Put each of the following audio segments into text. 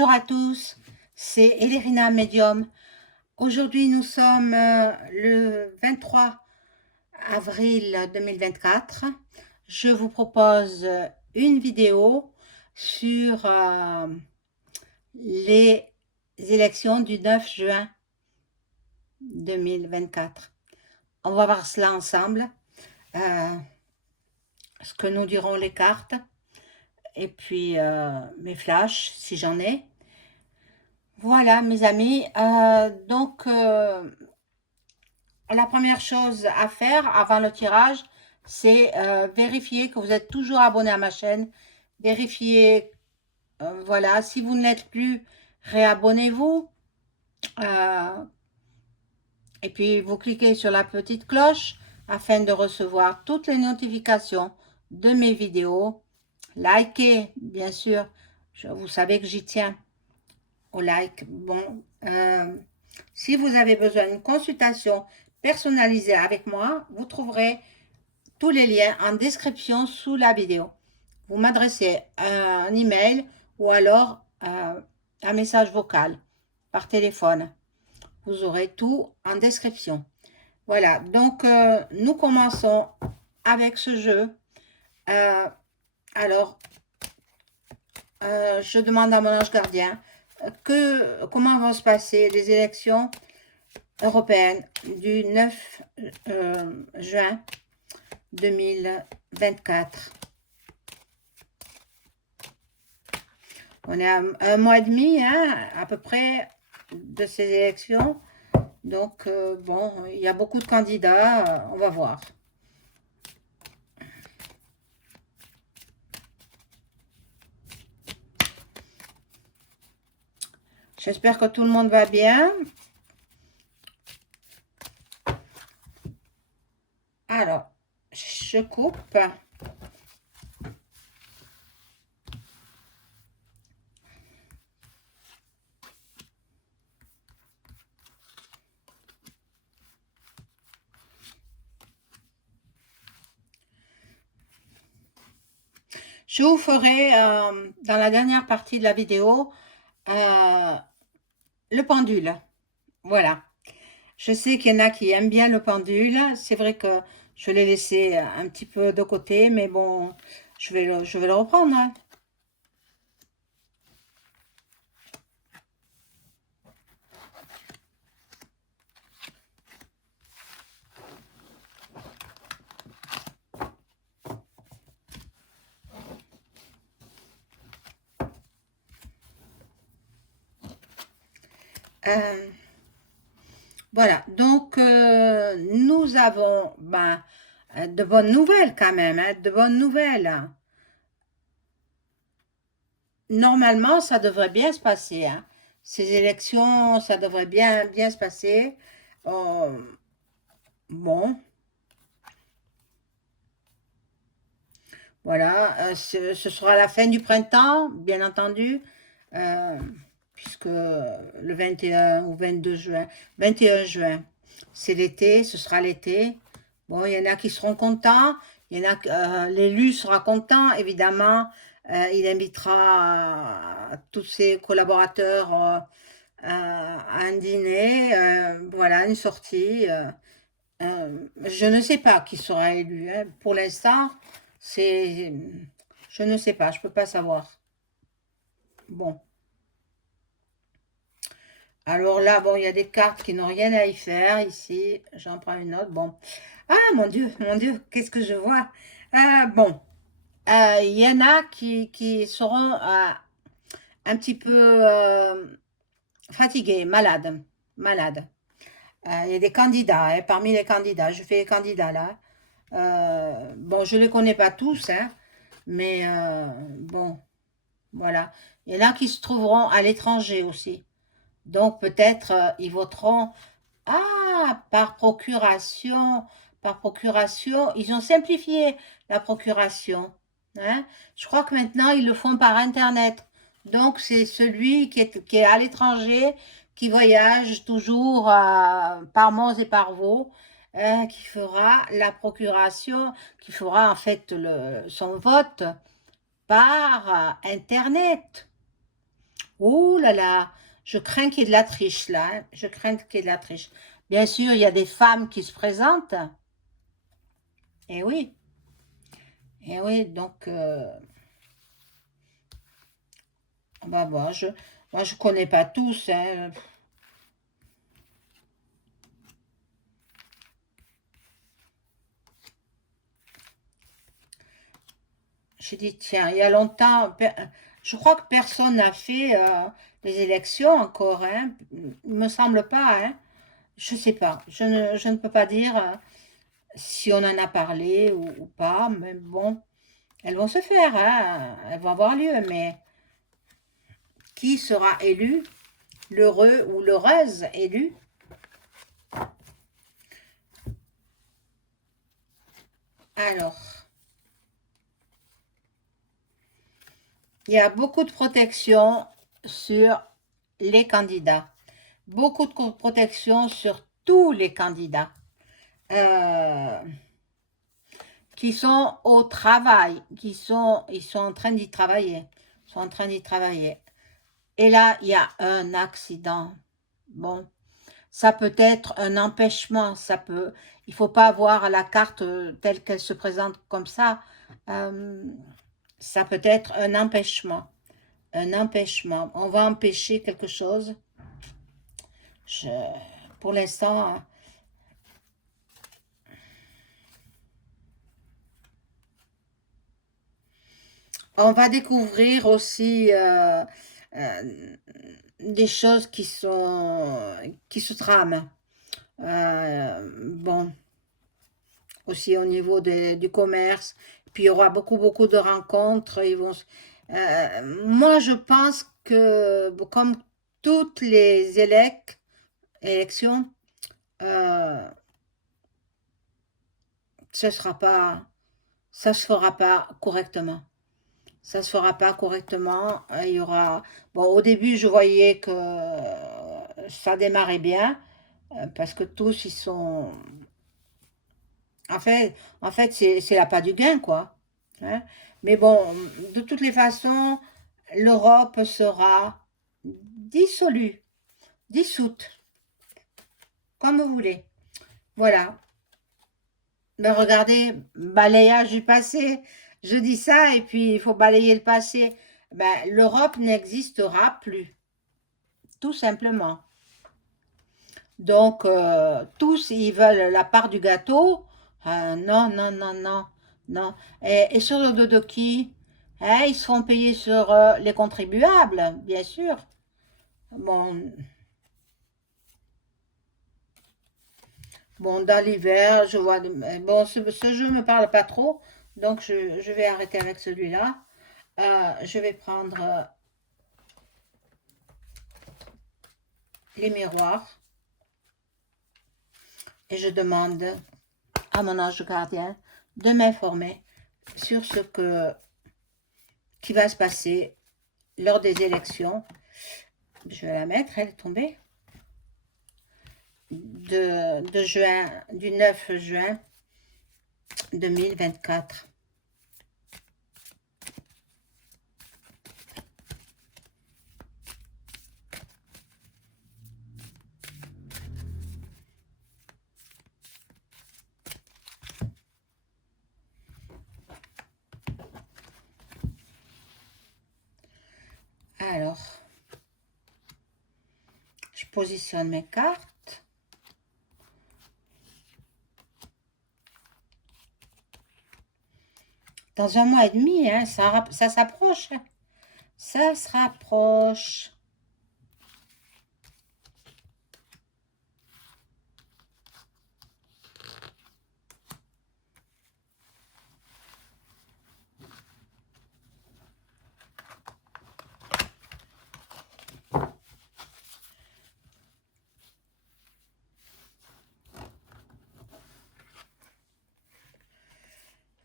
Bonjour à tous, c'est Elérina Medium. Aujourd'hui, nous sommes le 23 avril 2024. Je vous propose une vidéo sur les élections du 9 juin 2024. On va voir cela ensemble, ce que nous diront les cartes, et puis mes flashs, si j'en ai. Voilà, mes amis. La première chose à faire avant le tirage, c'est vérifier que vous êtes toujours abonné à ma chaîne. Vérifier, voilà, si vous ne l'êtes plus, réabonnez-vous. Et puis, vous cliquez sur la petite cloche afin de recevoir toutes les notifications de mes vidéos. Likez, bien sûr. Vous savez que j'y tiens au like. Bon, si vous avez besoin d'une consultation personnalisée avec moi, vous trouverez tous les liens en description sous la vidéo. Vous m'adressez un email ou alors un message vocal par téléphone. Vous aurez tout en description. Voilà, donc nous commençons avec ce jeu. Je demande à mon ange gardien comment vont se passer les élections européenne du 9 juin 2024. On est à un mois et demi, hein, à peu près, de ces élections. Donc, bon, il y a beaucoup de candidats. On va voir. J'espère que tout le monde va bien. Alors, je coupe. Je vous ferai, dans la dernière partie de la vidéo, le pendule. Voilà. Je sais qu'il y en a qui aiment bien le pendule. C'est vrai que je l'ai laissé un petit peu de côté, mais bon, je vais le reprendre, hein. Voilà, donc nous avons de bonnes nouvelles quand même, hein, de bonnes nouvelles. Normalement, ça devrait bien se passer, hein. Ces élections, ça devrait bien se passer. Bon, voilà, ce sera la fin du printemps, bien entendu, puisque le 21 ou 22 juin, 21 juin, c'est l'été, ce sera l'été. Bon, il y en a qui seront contents, il y en a, l'élu sera content, évidemment, il invitera tous ses collaborateurs à un dîner, voilà, une sortie. Je ne sais pas qui sera élu, hein. Pour l'instant, c'est... Je ne sais pas, je peux pas savoir. Bon. Alors là, bon, il y a des cartes qui n'ont rien à y faire ici. J'en prends une autre. Bon. Ah, mon Dieu, qu'est-ce que je vois? Bon. Il y en a qui seront un petit peu fatigués, malades. Il y a des candidats, hein, parmi les candidats. Je fais les candidats là. Bon, je ne les connais pas tous, hein, mais bon, voilà. Il y en a qui se trouveront à l'étranger aussi. Donc peut-être ils voteront par procuration. Par procuration, ils ont simplifié la procuration, hein. Je crois que maintenant ils le font par Internet. Donc c'est celui qui est à l'étranger, qui voyage toujours par Mons et par Vaux, qui fera la procuration, qui fera en fait son vote par Internet. Oh là là, je crains qu'il y ait de la triche là, hein. Je crains qu'il y ait de la triche. Bien sûr, il y a des femmes qui se présentent. Eh oui, eh oui, donc, bah, moi, je connais pas tous, hein. J'ai dit, tiens, il y a longtemps, je crois que personne n'a fait les élections encore, hein. Il me semble pas, hein. Je sais pas, je ne peux pas dire si on en a parlé ou pas, mais bon, elles vont se faire, hein. Elles vont avoir lieu, mais qui sera élu, l'heureux ou l'heureuse élu? Alors, il y a beaucoup de protection sur les candidats, beaucoup de protection sur tous les candidats euh, qui sont au travail, ils sont en train d'y travailler, ils sont en train d'y travailler. Et là, il y a un accident. Bon, ça peut être un empêchement, il faut pas avoir la carte telle qu'elle se présente comme ça. Euh, Ça peut être un empêchement. Un empêchement. On va empêcher quelque chose. Je, pour l'instant, on va découvrir aussi des choses qui se trament. Bon, aussi au niveau du commerce. Puis il y aura beaucoup de rencontres. Moi, je pense que comme toutes les élections, euh, ce sera pas, ça se fera pas correctement. Ça se fera pas correctement. Il y aura, bon, au début, je voyais que ça démarrait bien parce que tous ils sont, en fait, c'est l'appât du gain, quoi. Hein. Mais bon, de toutes les façons, l'Europe sera dissolue, dissoute, comme vous voulez. Voilà. Mais regardez, balayage du passé. Je dis ça et puis il faut balayer le passé. Ben, l'Europe n'existera plus, tout simplement. Donc, tous, ils veulent la part du gâteau. Ah, non, non, non, non, non. Et sur le dos de qui? Hein, ils se font payer sur les contribuables, bien sûr. Bon, bon dans l'hiver, je vois... Bon, ce jeu me parle pas trop, donc je vais arrêter avec celui-là. Je vais prendre les miroirs et je demande à mon ange gardien de m'informer sur ce qui va se passer lors des élections. Je vais la mettre, elle est tombée. De juin, du 9 juin 2024. Alors, je positionne mes cartes. Dans un mois et demi, hein, ça s'approche. Ça se rapproche.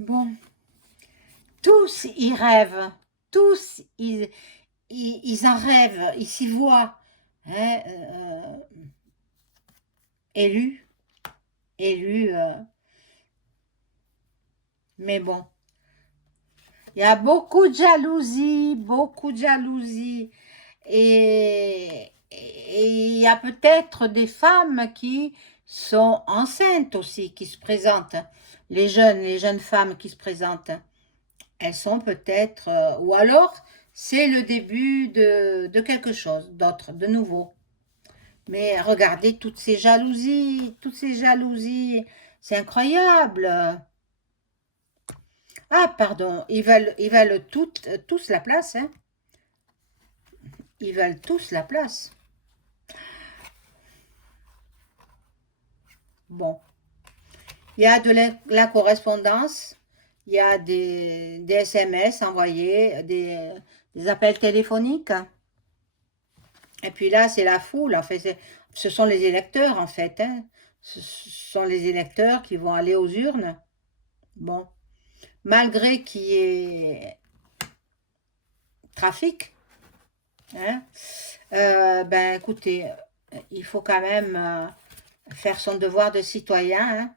Bon, tous y rêvent. Tous, ils en rêvent. Ils s'y voient. Hein, élus. Élus. Mais bon. Il y a beaucoup de jalousie. Beaucoup de jalousie. Et il y a peut-être des femmes qui sont enceintes aussi, qui se présentent. Les jeunes femmes qui se présentent, elles sont peut-être... ou alors, c'est le début de quelque chose d'autre, de nouveau. Mais regardez toutes ces jalousies, c'est incroyable. Ah, pardon, ils veulent tous la place, hein. Ils veulent tous la place. Bon, il y a de la correspondance, il y a des SMS envoyés, des appels téléphoniques. Et puis là, c'est la foule. En fait, ce sont les électeurs, en fait, hein. Ce sont les électeurs qui vont aller aux urnes. Bon, malgré qu'il y ait trafic, hein, ben écoutez, il faut quand même faire son devoir de citoyen, hein.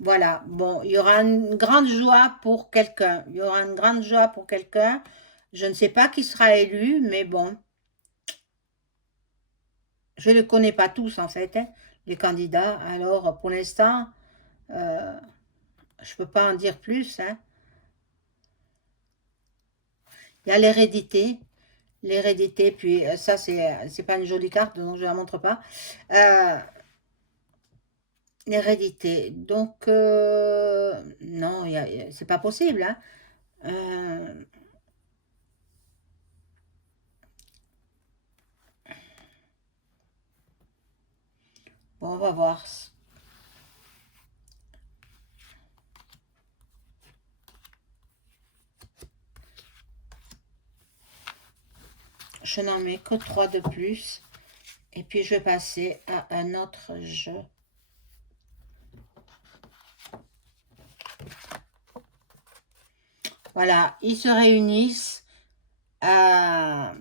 Voilà, bon, il y aura une grande joie pour quelqu'un. Il y aura une grande joie pour quelqu'un. Je ne sais pas qui sera élu, mais bon, je ne les connais pas tous en fait, hein, les candidats. Alors, pour l'instant, euh, je ne peux pas en dire plus, hein. Il y a l'hérédité, puis ça, c'est pas une jolie carte, donc je ne la montre pas. Euh, L'hérédité, donc, non, c'est pas possible, hein. Euh, bon, on va voir. Je n'en mets que 3 de plus. Et puis, je vais passer à un autre jeu. Voilà, ils se réunissent à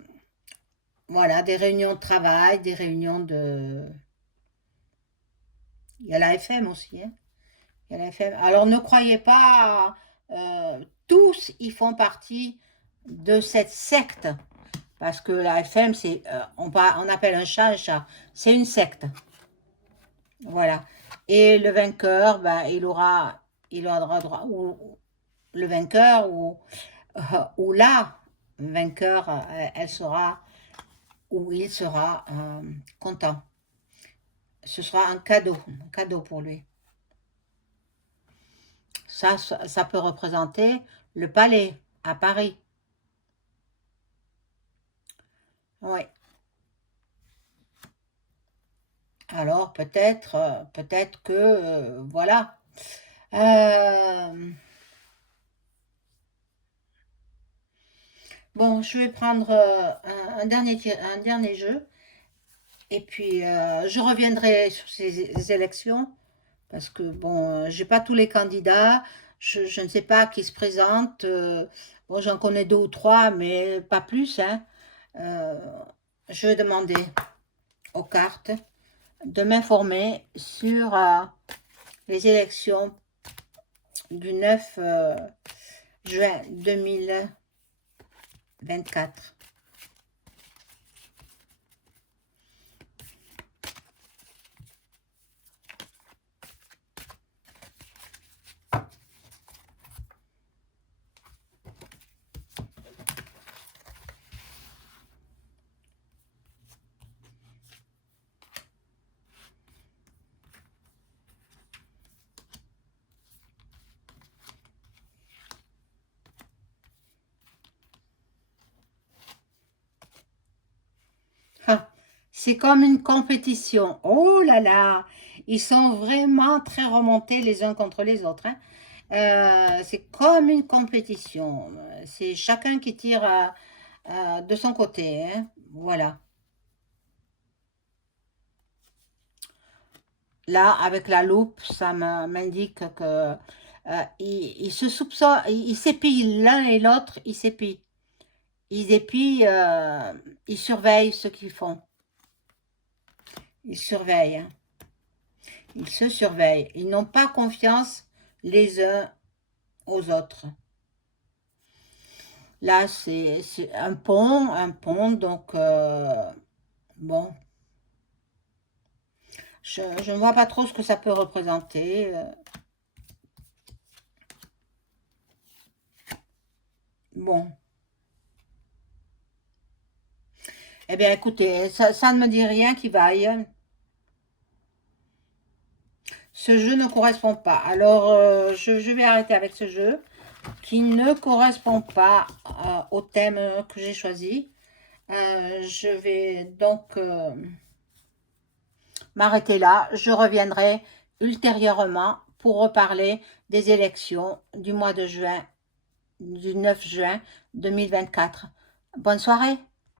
voilà, des réunions de travail, des réunions de... Il y a la FM aussi, hein. Il y a la FM. Alors, ne croyez pas, tous, ils font partie de cette secte. Parce que la FM, c'est, on appelle un chat. C'est une secte. Voilà. Et le vainqueur, ben, il aura droit, ou le vainqueur, ou la vainqueur, elle sera, ou il sera content. Ce sera un cadeau pour lui. Ça peut représenter le palais à Paris. Oui. Alors peut-être que, voilà. Bon, je vais prendre un dernier jeu. Et puis, je reviendrai sur ces élections. Parce que, bon, j'ai pas tous les candidats. Je ne sais pas qui se présente. Bon, j'en connais 2 ou 3, mais pas plus, hein. Euh, je vais demander aux cartes de m'informer sur les élections du 9 juin 2024. Ah, c'est comme une compétition. Oh là là, ils sont vraiment très remontés les uns contre les autres, hein. C'est comme une compétition. C'est chacun qui tire de son côté, hein. Voilà. Là, avec la loupe, ça m'indique que ils se soupçonnent, ils s'épient l'un et l'autre, ils s'épient. Ils épient, ils surveillent ce qu'ils font. Ils surveillent, hein. Ils se surveillent. Ils n'ont pas confiance les uns aux autres. Là, c'est un pont, donc bon, je ne vois pas trop ce que ça peut représenter. Bon, eh bien, écoutez, ça ne me dit rien qui vaille. Ce jeu ne correspond pas. Alors, je vais arrêter avec ce jeu qui ne correspond pas au thème que j'ai choisi. Je vais donc m'arrêter là. Je reviendrai ultérieurement pour reparler des élections du mois de juin, du 9 juin 2024. Bonne soirée.